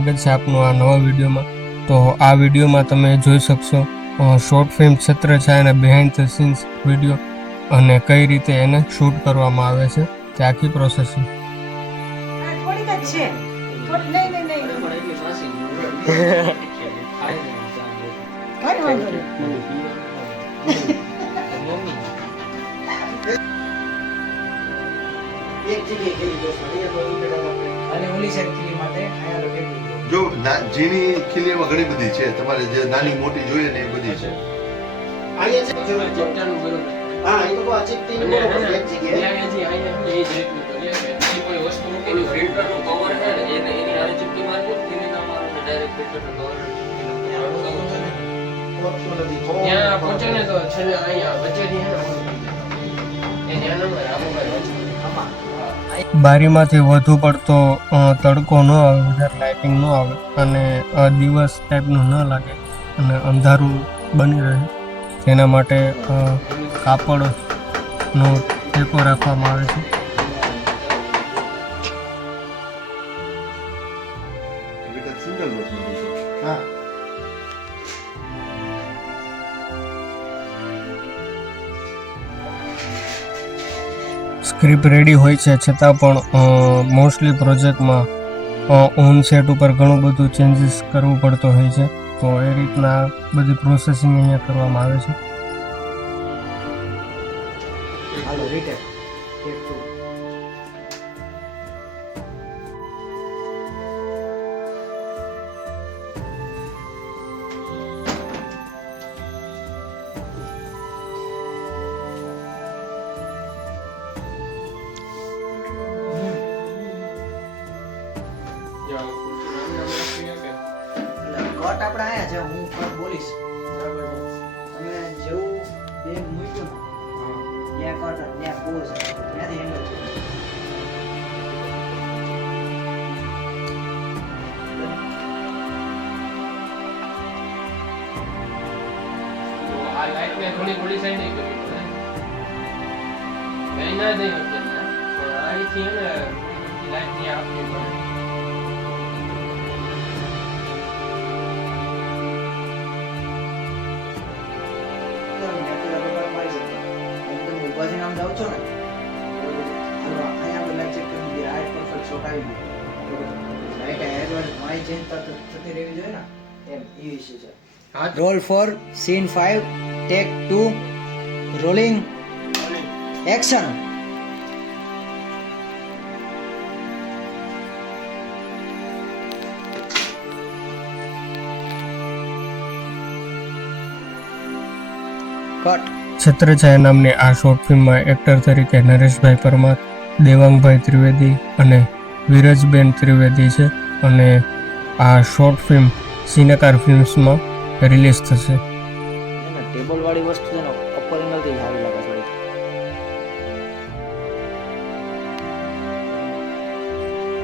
સ્વાગત છે આપનું આ નવા વિડીયોમાં। તો આ વિડીયોમાં તમે જોઈ શકશો શોર્ટ ફિલ્મ છત્રછાયાના બિહાઇન્ડ ધ સીન્સ વિડીયો અને કઈ રીતે એને શૂટ કરવામાં આવે છે તે આખી પ્રોસેસિંગ। જો ઝીણી ખીલીમાં ઘણી બધી છે, તમારે જે નાની મોટી જોઈએ ને એ બધી છે। બારીમાંથી વધુ પડતો તડકો ન આવે, વધારે લાઇટિંગ ન આવે અને દિવસ ટાઈપનું ન લાગે અને અંધારું બની રહે તેના માટે કાપડનો ટેકો રાખવામાં આવે છે। સ્ક્રિપ્ટ રેડી હોય છે છતાં પણ મોસ્ટલી પ્રોજેક્ટમાં ઓન સેટ ઉપર ઘણું બધું ચેન્જીસ કરવું પડતો હોય છે, તો એ રીતના બધી પ્રોસેસિંગ અહીંયા કરવામાં આવે છે। કટ આપણે આયા છે, હું કટ બોલીશ બરાબર છે। તમે જેવું બે મૂક્યું ને ત્યાં કટ ત્યાં પોઝ ત્યાંથી એંગલ છે। આ લાઈટ મે થોડી થોડી સાઈડ નહીં કરી પડે, કઈ ના દઈ શકે ને, પણ અહીંથી એને લાઈટ ની આપવી પડે। આમ જાવ છો ને અહીંયા આપણે લાઈટ ચેક કરી દીધી, આ પરફેક્ટ શોટ આવી ગયો બરોબર। લાઈટ એડવાન્સ મારી ચેન્જ થતી રહેવી જોઈએ ને એમ એ વિશે છે। Roll four scene 5 take 2 rolling action. Cut. છત્રછાયા નામની આ શોર્ટ ફિલ્મમાં એક્ટર તરીકે નરેશભાઈ પરમાર, દેવાંગભાઈ ત્રિવેદી અને વિરજબેન ત્રિવેદી છે અને આ શોર્ટ ફિલ્મ સિનેકાર ફિલ્મ્સમાં રિલીઝ થશે। ટેબલ વાળી વસ્તુ છે ને અપર એંગલ થી સારી લાગે થોડી।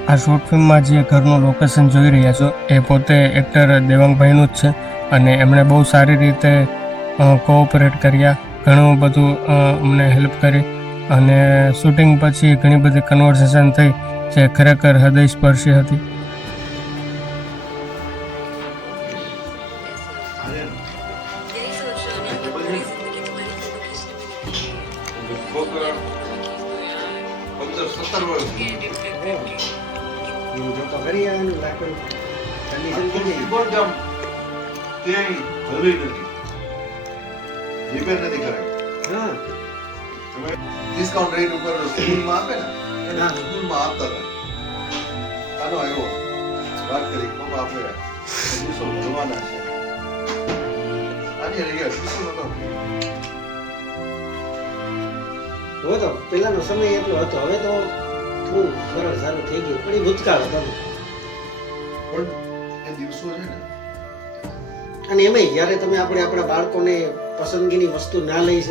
આ શોર્ટ ફિલ્મમાં જે ઘરનું લોકેશન જોઈ રહ્યા છો એ પોતે એક્ટર દેવાંગભાઈનું જ છે અને એમણે બહુ સારી રીતે કોઓપરેટ કર્યા, ઘણું બધું અમને હેલ્પ કરી અને શૂટિંગ પછી ઘણી બધી કન્વર્સેશન થઈ જે ખરેખર હૃદયસ્પર્શી હતી। રિપેર નથી કરાય। તમે ડિસ્કાઉન્ટ રેટ ઉપર સ્કૂલમાં આપે ને, સ્કૂલમાં આપતા હતા। આનો આવ્યો વાત કરી પપ્પા આપણે દિવસો ભરવાના છે, આજે રહ્યા દિવસો નતો। હવે તો પહેલાનો સમય એટલો હતો, હવે તો થોડું સરળ સારું થઈ ગયું, પણ એ ભૂતકાળ હતો। પણ એ દિવસો છે ને, અને એમાંય જ્યારે તમે આપણા બાળકોને પસંદગીની વસ્તુ ના લઈ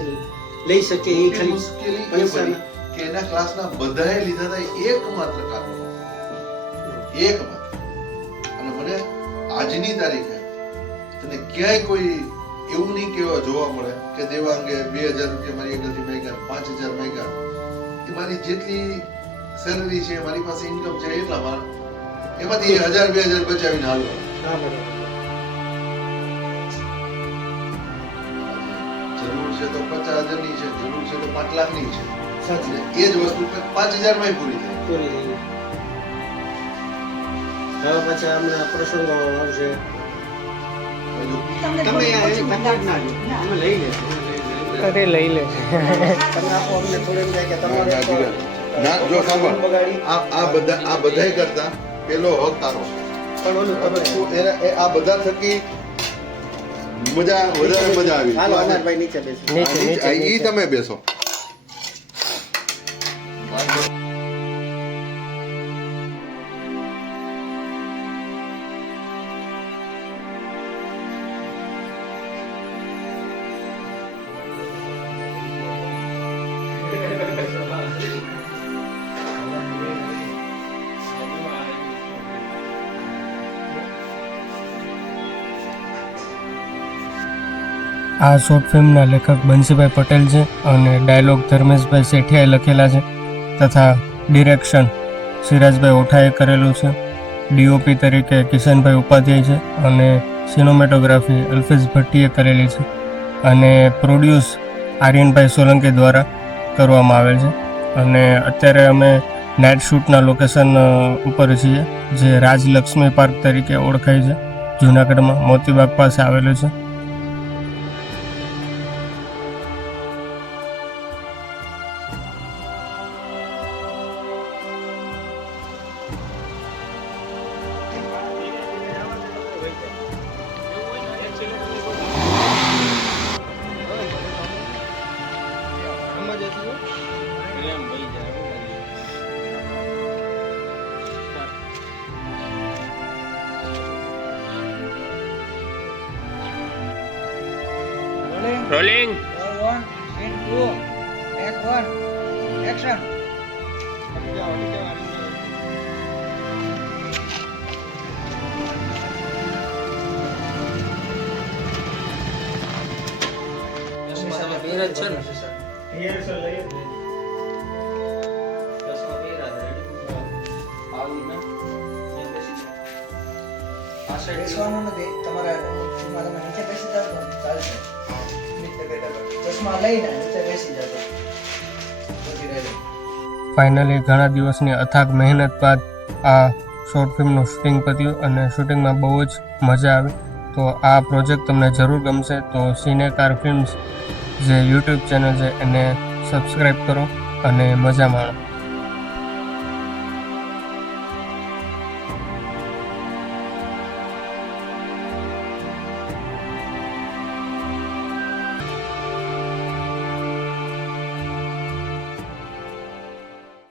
શકે એ ખાલી મુશ્કેલી એ પડી કે એના ક્લાસના બધાએ લીધા હતા એકમાત્ર કારણ, એકમાત્ર। અને મને આજની તારીખે તને ક્યાંય કોઈ એવું નહીં કેવા જોવા મળે કે દેવાંગે 2000 રૂપિયા મારી આગળથી માંગ્યા, 5000 માંગ્યા। એ મારી જેટલી સેલરી છે, મારી પાસે ઇન્કમ છે એટલામાં એમાંથી 1000-2000 બચાવીને હાલવા. હા બરાબર. જરૂર છે તો 50,000 ની છે, જરૂર છે તો 5 લાખની છે. સાચી અને એ જ વસ્તુ 5,000 માં પૂરી થાય. પૂરી થઈ ગઈ. હવે પછી હમણાં પ્રસંગો આવશે. હજુ તમે આ એની તકલીફ ના લો. અમે લઈ લેશું. અરે લઈ લે તમે આપો અમને થોડું એમ થાય કે તમારે તો ના, જો સાંભળ, બગાડી. આ બધાય કરતા પેલો હક તારો છે. પણ ઓલું તમે આ બધા થકી વધારે મજા આવી. હાલો અમરભાઈ નીચે બેસી. ઈ તમે બેસો. આ શોર્ટ ફિલ્મના લેખક બંસીભાઈ પટેલ છે અને ડાયલોગ ધર્મેશભાઈ શેઠિયાએ લખેલા છે તથા ડિરેક્શન સિરાજભાઈ ઓઠાએ કરેલું છે. ડીઓપી તરીકે કિશનભાઈ ઉપાધ્યાય છે અને સિનેમેટોગ્રાફી અલ્ફેઝ ભટ્ટીએ કરેલી છે અને પ્રોડ્યુસ આર્યનભાઈ સોલંકી દ્વારા કરવામાં આવેલ છે. અને અત્યારે અમે નાઇટ શૂટના લોકેશન ઉપર છીએ જે રાજલક્ષ્મી પાર્ક તરીકે ઓળખાય છે, જૂનાગઢમાં મોતીબાગ પાસે આવેલું છે. Rolling. Roll 1, scene 2, take 1, action. બેસવાનું નથી તમારે ચશ્મા તમે નીચે બેસી જાવ તો ચાલશે. ચશ્મા લઈને નીચે બેસી જાવ પછી રહેજો. ફાઇનલી ઘણા દિવસની અથાગ મહેનત બાદ આ શોર્ટ ફિલ્મનું શૂટિંગ પત્યું અને શૂટિંગમાં બહુ જ મજા આવી. તો આ પ્રોજેક્ટ તમને જરૂર ગમશે તો સિનેકાર ફિલ્મ્સ જે યુટ્યુબ ચેનલ છે એને સબસ્ક્રાઈબ કરો અને મજા માણો.